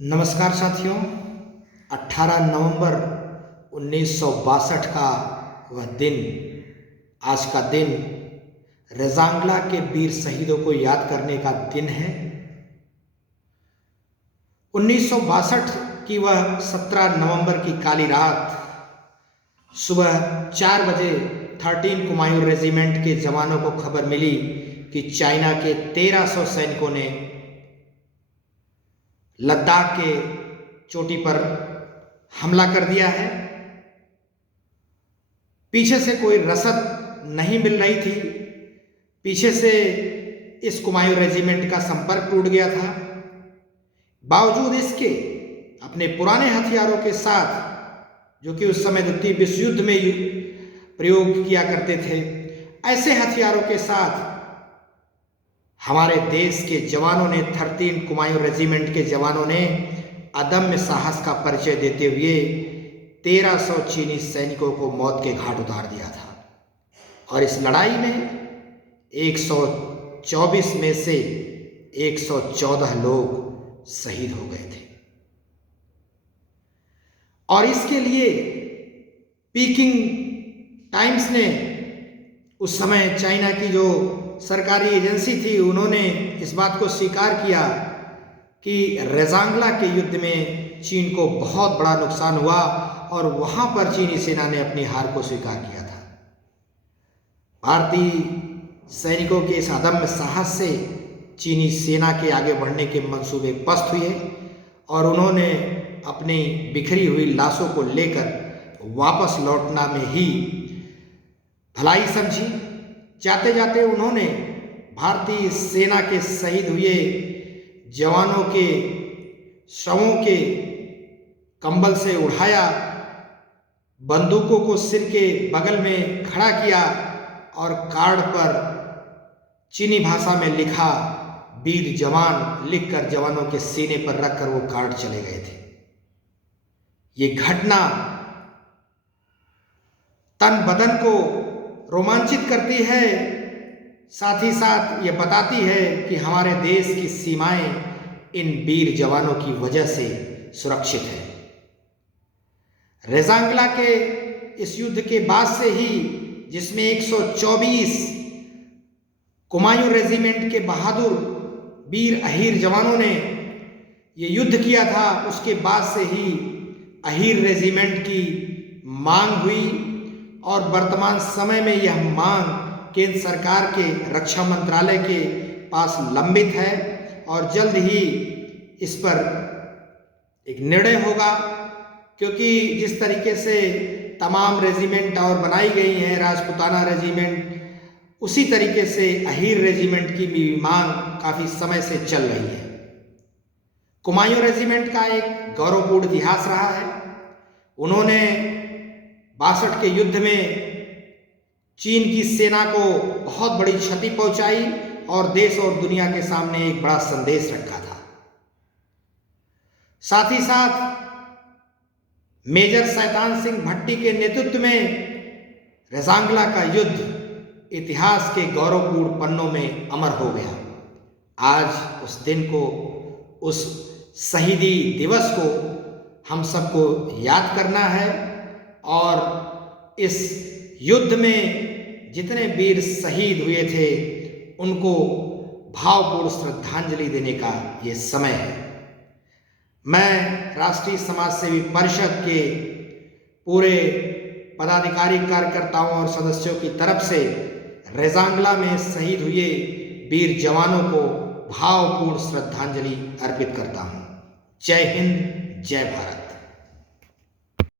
नमस्कार साथियों। 18 नवंबर 1962 का वह दिन, आज का दिन रेज़ांगला के वीर शहीदों को याद करने का दिन है। 1962 की वह 17 नवंबर की काली रात सुबह 4 बजे 13 कुमायूं रेजिमेंट के जवानों को खबर मिली कि चाइना के 1300 सैनिकों ने लद्दाख के चोटी पर हमला कर दिया है। पीछे से कोई रसद नहीं मिल रही थी, पीछे से इस कुमायूं रेजिमेंट का संपर्क टूट गया था। बावजूद इसके अपने पुराने हथियारों के साथ, जो कि उस समय द्वितीय विश्व युद्ध में प्रयोग किया करते थे, ऐसे हथियारों के साथ हमारे देश के जवानों ने 13 कुमायूं रेजिमेंट के जवानों ने अदम्य साहस का परिचय देते हुए 1300 चीनी सैनिकों को मौत के घाट उतार दिया था। और इस लड़ाई में 124 में से 114 लोग शहीद हो गए थे। और इसके लिए पीकिंग टाइम्स ने, उस समय चाइना की जो सरकारी एजेंसी थी, उन्होंने इस बात को स्वीकार किया कि रेज़ांगला के युद्ध में चीन को बहुत बड़ा नुकसान हुआ और वहां पर चीनी सेना ने अपनी हार को स्वीकार किया था। भारतीय सैनिकों के इस अदम्य साहस से चीनी सेना के आगे बढ़ने के मंसूबे पस्त हुए और उन्होंने अपनी बिखरी हुई लाशों को लेकर वापस लौटना में ही भलाई समझी। जाते जाते उन्होंने भारतीय सेना के शहीद हुए जवानों के शवों के कंबल से उठाया, बंदूकों को सिर के बगल में खड़ा किया और कार्ड पर चीनी भाषा में लिखा वीर जवान लिखकर जवानों के सीने पर रखकर वो कार्ड चले गए थे। ये घटना तन बदन को रोमांचित करती है, साथ ही साथ ये बताती है कि हमारे देश की सीमाएं इन वीर जवानों की वजह से सुरक्षित है। रेज़ांगला के इस युद्ध के बाद से ही, जिसमें 124 कुमायूं रेजिमेंट के बहादुर वीर अहीर जवानों ने ये युद्ध किया था, उसके बाद से ही अहीर रेजिमेंट की मांग हुई और वर्तमान समय में यह मांग केंद्र सरकार के रक्षा मंत्रालय के पास लंबित है और जल्द ही इस पर एक निर्णय होगा। क्योंकि जिस तरीके से तमाम रेजिमेंट और बनाई गई हैं, राजपूताना रेजिमेंट, उसी तरीके से अहीर रेजिमेंट की भी मांग काफ़ी समय से चल रही है। कुमायूं रेजिमेंट का एक गौरवपूर्ण इतिहास रहा है। उन्होंने 62 के युद्ध में चीन की सेना को बहुत बड़ी क्षति पहुंचाई और देश और दुनिया के सामने एक बड़ा संदेश रखा था। साथ ही साथ मेजर शैतान सिंह भट्टी के नेतृत्व में रेज़ांगला का युद्ध इतिहास के गौरवपूर्ण पन्नों में अमर हो गया। आज उस दिन को, उस शहीदी दिवस को हम सबको याद करना है और इस युद्ध में जितने वीर शहीद हुए थे उनको भावपूर्ण श्रद्धांजलि देने का ये समय है। मैं राष्ट्रीय समाज सेवी परिषद के पूरे पदाधिकारी, कार्यकर्ताओं और सदस्यों की तरफ से रेज़ांगला में शहीद हुए वीर जवानों को भावपूर्ण श्रद्धांजलि अर्पित करता हूँ। जय हिंद, जय भारत।